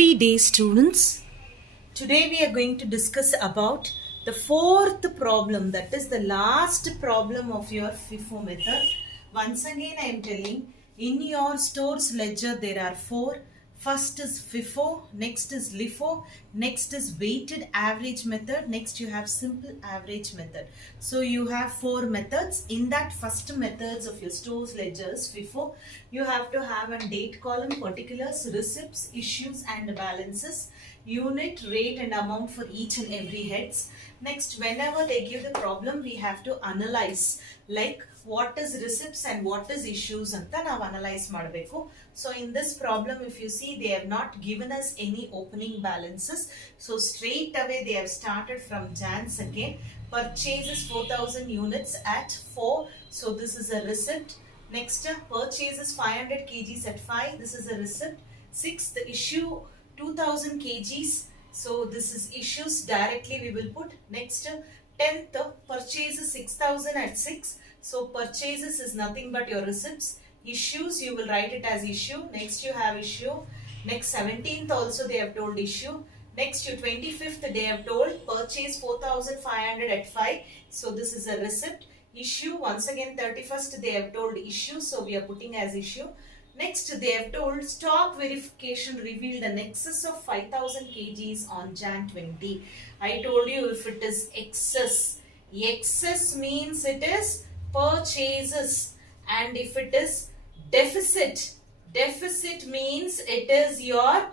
Happy day, students. Today we are going to discuss about the fourth problem, that is the last problem of your FIFO method. Once again I am telling, in your stores ledger there are four. First is FIFO, next is LIFO, next is weighted average method, next you have simple average method. So you have four methods. In that first methods of your stores ledgers FIFO, you have to have a date column, particulars, receipts, issues and balances, unit, rate and amount for each and every heads. Next, whenever they give the problem, we have to analyze like what is receipts and what is issues anta ನಾವು analyze ಮಾಡಬೇಕು. So in this problem, if you see, they have not given us any opening balances. So straight away they have started from Jan 2nd. Purchases 4,000 units at 4. So this is a receipt. Next, purchases 500 kgs at 5. This is a receipt. 6th, issue 2000 kgs. So this is issues, directly we will put. Next, 10th, purchases 6000 at 6. So purchases is nothing but your receipts. Issues, you will write it as issue. Next you have issue. Next 17th also they have told issue. Next you 25th they have told purchase 4500 at 5. So this is a receipt. Issue, once again 31st they have told issue. So we are putting as issue. Next they have told stock verification revealed an excess of 5000 kgs on Jan 20. I told you if it is excess. Excess means it is purchases, and if it is deficit means it is your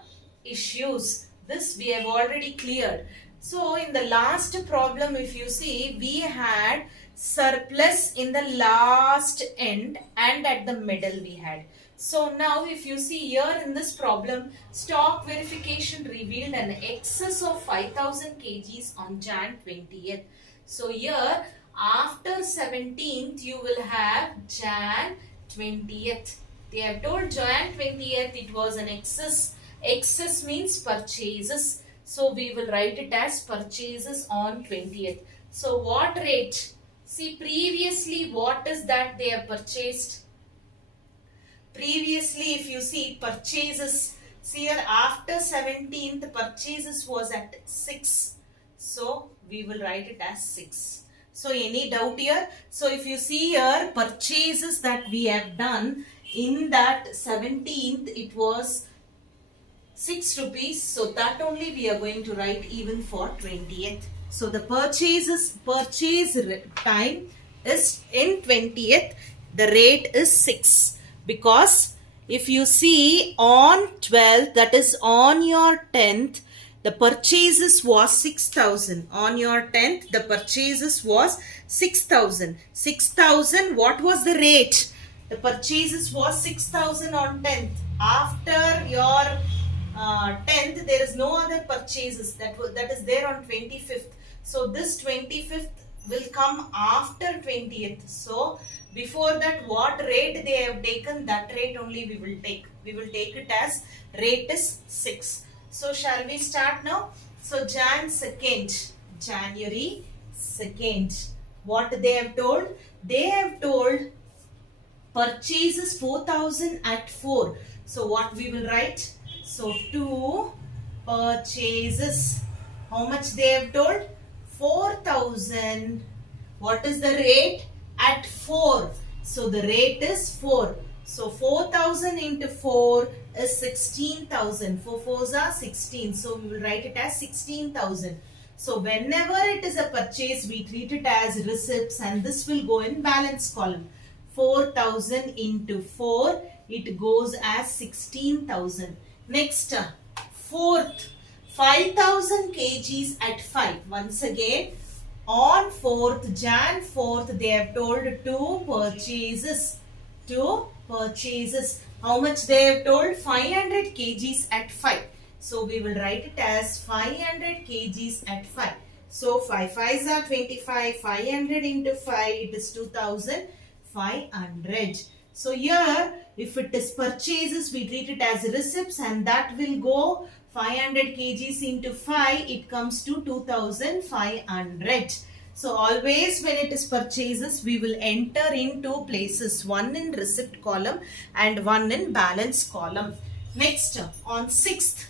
issues. This we have already cleared. So in the last problem, if you see, we had surplus in the last end and at the middle we had. So now if you see here in this problem, stock verification revealed an excess of 5000 kgs on Jan 20th. So here after 17th you will have Jan 20th. They have told Jan 20th it was an excess. Excess means purchases. So we will write it as purchases on 20th. So what rate? See, previously what is that they have purchased? Previously if you see purchases, see here after 17th purchases was at 6. So we will write it as 6. So any doubt here? So if you see here purchases that we have done in that 17th, it was 6 rupees. So that only we are going to write even for 20th. So the purchase time is in 20th. The rate is 6. Because if you see on 12th, that is on your 10th, the purchases was 6000. On your 10th, the purchases was 6000. 6000, what was the rate? The purchases was 6000 on 10th. After your 10th, there is no other purchases. That is there on 25th. So this 25th will come after 20th. So before that, what rate they have taken, that rate only we will take. We will take it as rate is 6. So shall we start now? So Jan 2nd, January 2nd. What they have told? They have told purchases 4000 at 4. So what we will write? So 2 purchases. How much they have told? 4000. What is the rate? At 4. So the rate is 4. So 4000 into 4 is 16,000. 4 4s are 16. So we will write it as 16,000. So whenever it is a purchase, we treat it as receipts and this will go in balance column. 4,000 into 4, it goes as 16,000. Next, fourth, 5,000 kgs at 5. Once again, on 4th, Jan 4th, they have told 2 purchases. 2 purchases. How much they have told? 500 kgs at 5. So we will write it as 500 kgs at 5. So 5 5s are 25. 500 into 5, it is 2500. So here, if it is purchases, we treat it as receipts and that will go 500 kgs into 5, it comes to 2500. So always when it is purchases, we will enter in two places, one in receipt column and one in balance column. Next, on 6th,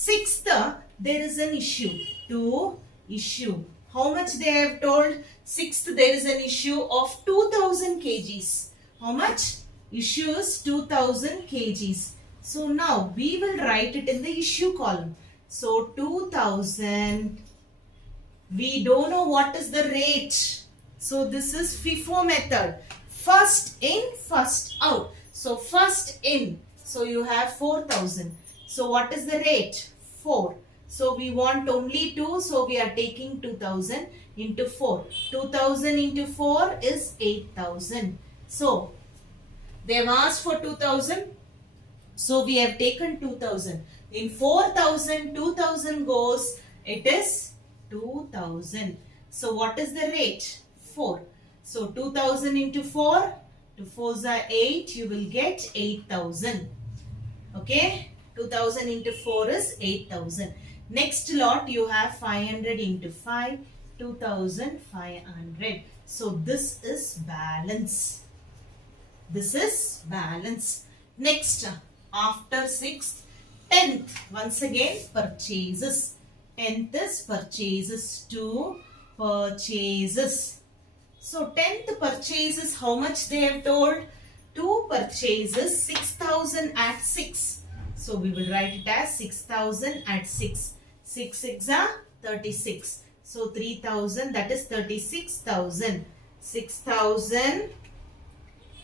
6th, there is an issue. To issue. How much they have told? 6th, there is an issue of 2000 kgs. How much? Issue is 2000 kgs. So now we will write it in the issue column. So 2000, we don't know what is the rate. So this is FIFO method. First in, first out. So first in. So you have 4000. So what is the rate? 4. So we want only 2. So we are taking 2000 into 4. 2000 into 4 is 8000. So they have asked for 2000. So we have taken 2000. In 4000, 2000 goes. It is 2000. So what is the rate? 4. So 2000 into 4. 2 4s are 8. You will get 8000. Okay. 2000 into 4 is 8000. Next lot you have 500 into 5. 2500. So this is balance. This is balance. Next, after 6th, 10th. Once again, purchases. 10th is purchases. 2 purchases. So 10th purchases, how much they have told? 2 purchases, 6000 at 6. So we will write it as 6000 at 6. 6 6 are 36. So 3000, that is 36,000. 6000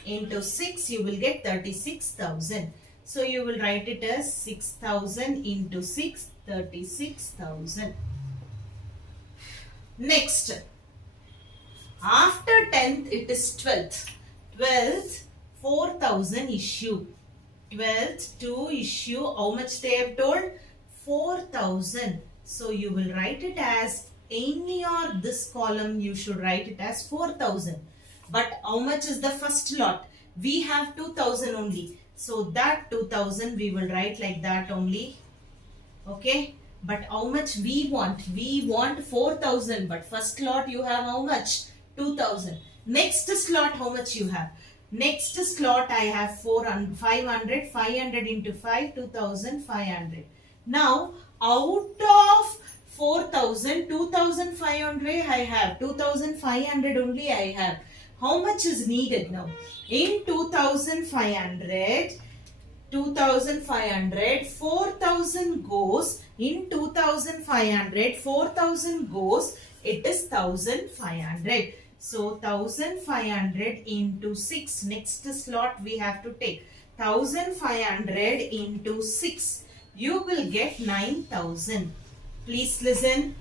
into 6, you will get 36,000. So you will write it as 6000 into 6, 36,000. Next, after 10th, it is 12th. 12th, 4000 issue. 12th, 2 issue. How much they have told? 4000. So you will write it as any or this column, you should write it as 4000. But how much is the first lot? We have 2000 only. So that 2000 we will write like that only. Okay. But how much we want? We want 4000. But first lot you have how much? 2000. Next slot how much you have? Next slot I have 500. 500 into 5, 2500. Now out of 4000, 2500 I have. 2500 only I have. How much is needed now? In 2500, 4000 goes. In 2500, 4000 goes. It is 1500. So 1500 into 6. Next slot we have to take. 1500 into 6. You will get 9000. Please listen.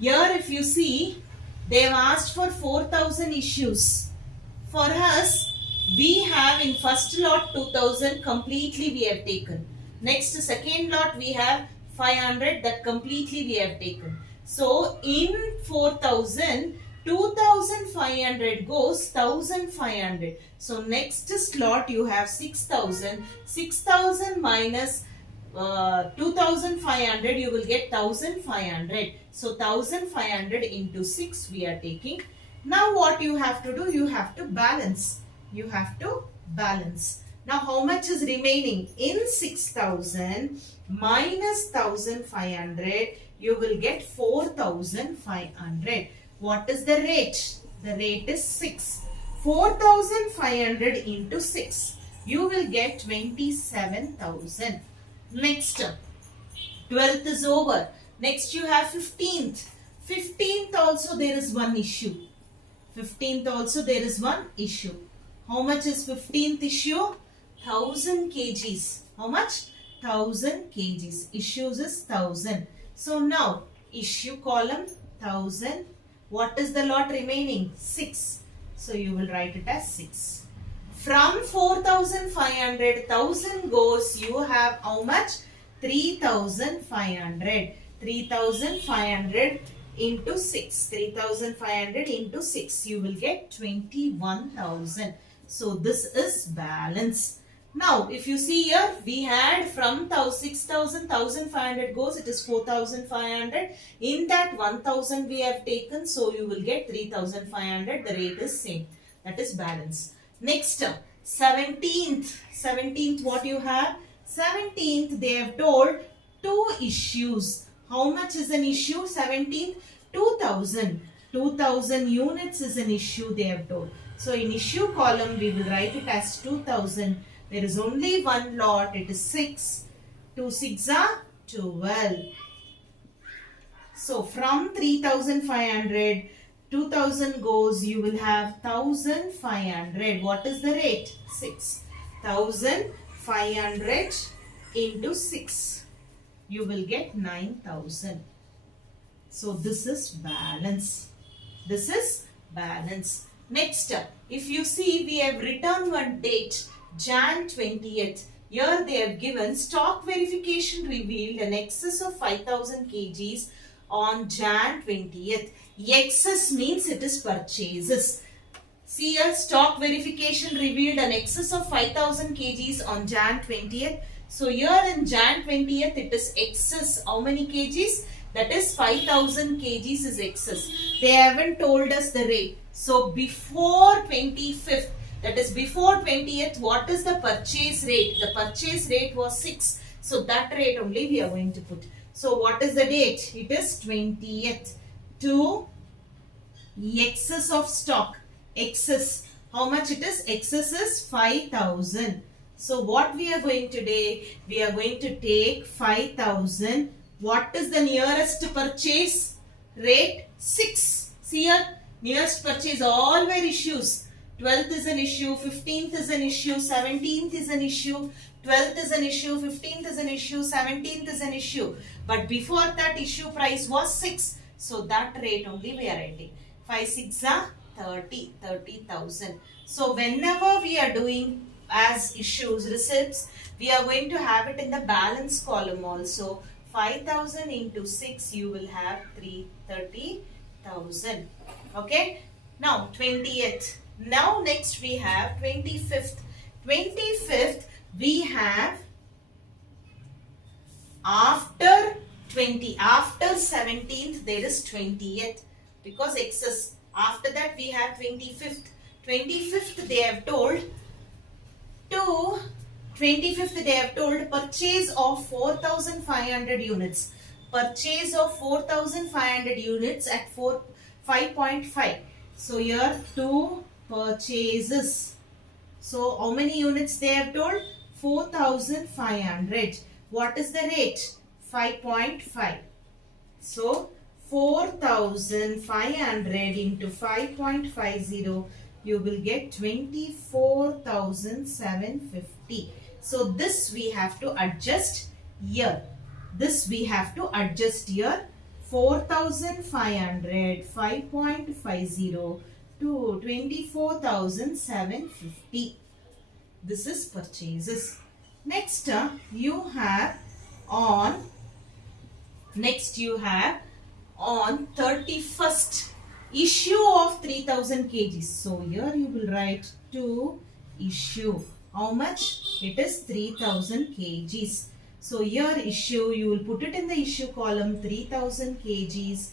Here if you see, they have asked for 4000 issues. For us, we have in first lot 2000 completely we have taken. Next second lot we have 500 that completely we have taken. So in 4000, 2500 goes 1500. So next slot you have 6000. 6000 minus 2500, you will get 1500. So 1500 into 6 we are taking. Now what you have to do? You have to balance. You have to balance. Now how much is remaining? In 6000 minus 1500, you will get 4500. What is the rate? The rate is 6. 4500 into 6. You will get 27,000. Next, 12th is over. Next you have 15th. 15th also there is one issue. 15th also there is one issue. How much is 15th issue? 1000 kgs. How much? 1000 kgs. Issues is 1000. So now issue column 1000. What is the lot remaining? 6. So you will write it as 6. From 4500, 1000 goes, you have how much? 3500. 3500 into 6. 3500 into 6. You will get 21,000. So this is balance. Now if you see here, we had from 6,000, 1500 goes, it is 4,500. In that 1,000 we have taken. So you will get 3,500. The rate is same. That is balance. Next, 17th. 17th what you have? 17th they have told 2 issues. How much is an issue? 17th, 2000. 2000 units is an issue they have told. So in issue column, we will write it as 2000. There is only one lot. It is 6. 2 6 are 12. So from 3500, 2000 goes, you will have 1500. What is the rate? 6. 1500 into 6. You will get 9000. So this is balance. This is balance. Next, if you see, we have written one date, Jan 20th. Here they have given stock verification revealed an excess of 5000 kgs on Jan 20th. Excess means it is purchases. See here, stock verification revealed an excess of 5000 kgs on Jan 20th. So here in Jan 20th, it is excess. How many kgs? That is 5000 kgs is excess. They haven't told us the rate. So before 25th, that is before 20th, what is the purchase rate? The purchase rate was 6. So that rate only we are going to put. So what is the date? It is 20th. To excess of stock. Excess. How much it is? Excess is 5000. So what we are going to do? We are going to take 5000. What is the nearest purchase rate? 6. See here, nearest purchase, all were issues. 12th is an issue, 15th is an issue, 17th is an issue, 12th is an issue, 15th is an issue, 17th is an issue. But before that, issue price was 6. So that rate only we are writing. 5 6 are 30,000. So whenever we are doing as issues, receipts, we are going to have it in the balance column also. 5000 into 6, you will have 330,000. Okay. Now 20th. Now next we have 25th. 25th we have after 17th there is 20th because excess. After that we have 25th. 25th they have told to 25th they have told purchase of 4500 units. Purchase of 4500 units at 5.5. So here 2 purchases. So how many units they have told? 4500. What is the rate? 5.5. So 4500 into 5.50, you will get 24,750. So this we have to adjust here. This we have to adjust here. 4,500, 5.50 to 24,750. This is purchases. Next you have on 31st issue of 3000 kgs. So here you will write to issue. How much? It is 3000 kgs. So here issue, you will put it in the issue column 3000 kgs.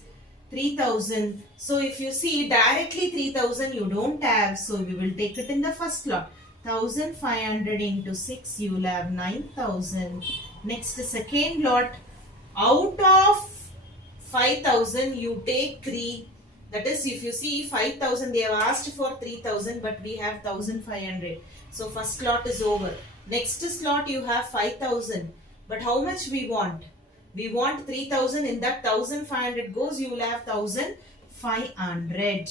3000. So if you see directly 3000 you don't have. So we will take it in the first lot. 1500 into 6 you will have 9000. Next second lot. Out of 5000 you take 3. That is, if you see 5000 they have asked for 3000 but we have 1500. So first slot is over. Next slot you have 5000. But how much we want? We want 3000. In that 1500 goes, you will have 1500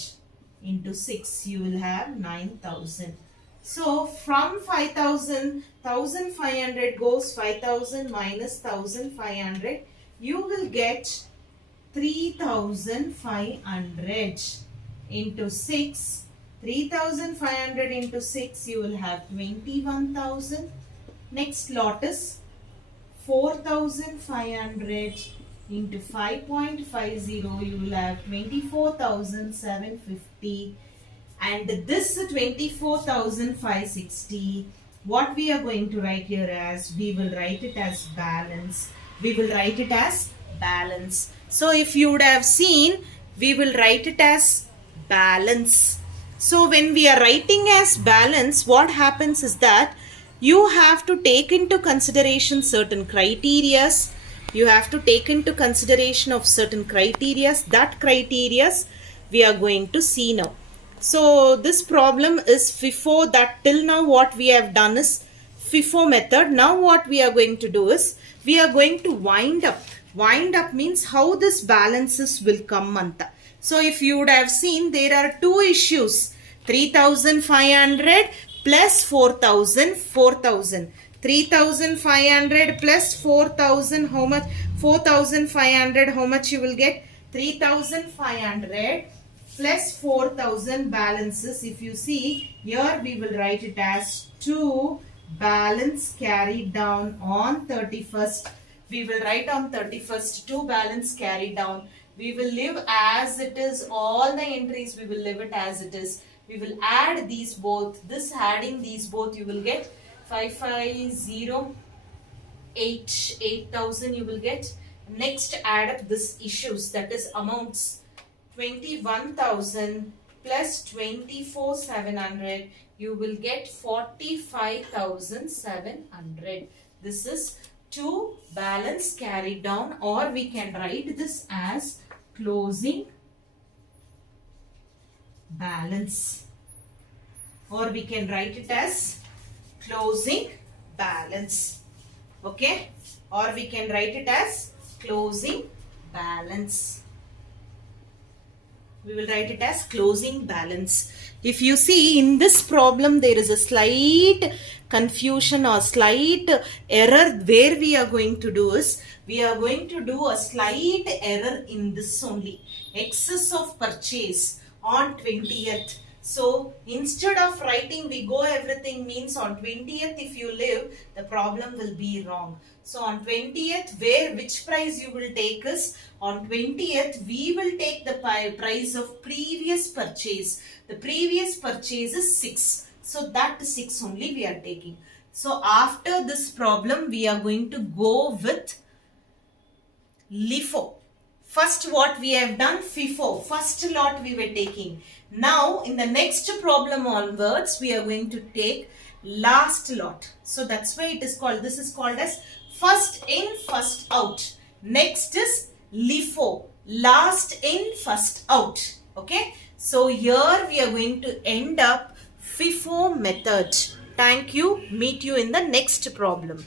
into 6. You will have 9000. So from 5000, 1500 goes 5000 minus 1500. You will get 3500 into 6. 3500 into 6, you will have 21,000. Next lot is 4,500 into 5.50, you will have 24,750. And this 24,560, what we are going to write here as, we will write it as balance. We will write it as balance. So if you would have seen, we will write it as balance. So when we are writing as balance, what happens is that you have to take into consideration certain criterias. you have to take into consideration of certain criterias. That criterias we are going to see now. So this problem is FIFO. That till now what we have done is FIFO method. Now what we are going to do is we are going to wind up. Wind up means how this balances will come anta. So if you would have seen, there are two issues. 3,500 plus 4,000, 4,000. 3,500 plus 4,000, how much? 4,500, how much you will get? 3,500 plus 4,000 balances. If you see, here we will write it as 2 balance carried down on 31st. We will write on 31st 2 balance carried down. We will leave as it is. All the entries we will leave it as it is. We will add these both. This adding these both, you will get 55088, 8,000 you will get. Next add up this issues, that is amounts. 21,000 plus 24,700, you will get 45,700. This is 2 balance carried down, or we can write this as closing balance, or we can write it as closing balance. Okay, or we can write it as closing balance. We will write it as closing balance. If you see in this problem, there is a slight confusion or slight error. Where we are going to do is, we are going to do a slight error in this only. Excess of purchase on 20th. So instead of writing we go everything means on 20th if you leave, the problem will be wrong. So on 20th, which price you will take is, on 20th we will take the price of previous purchase. The previous purchase is 6. So that 6 only we are taking. So after this problem we are going to go with LIFO. First what we have done, FIFO, first lot we were taking. Now in the next problem onwards, we are going to take last lot. So that's why it is called, this is called as first in, first out. Next is LIFO, last in, first out. Okay. So here we are going to end up FIFO method. Thank you. Meet you in the next problem.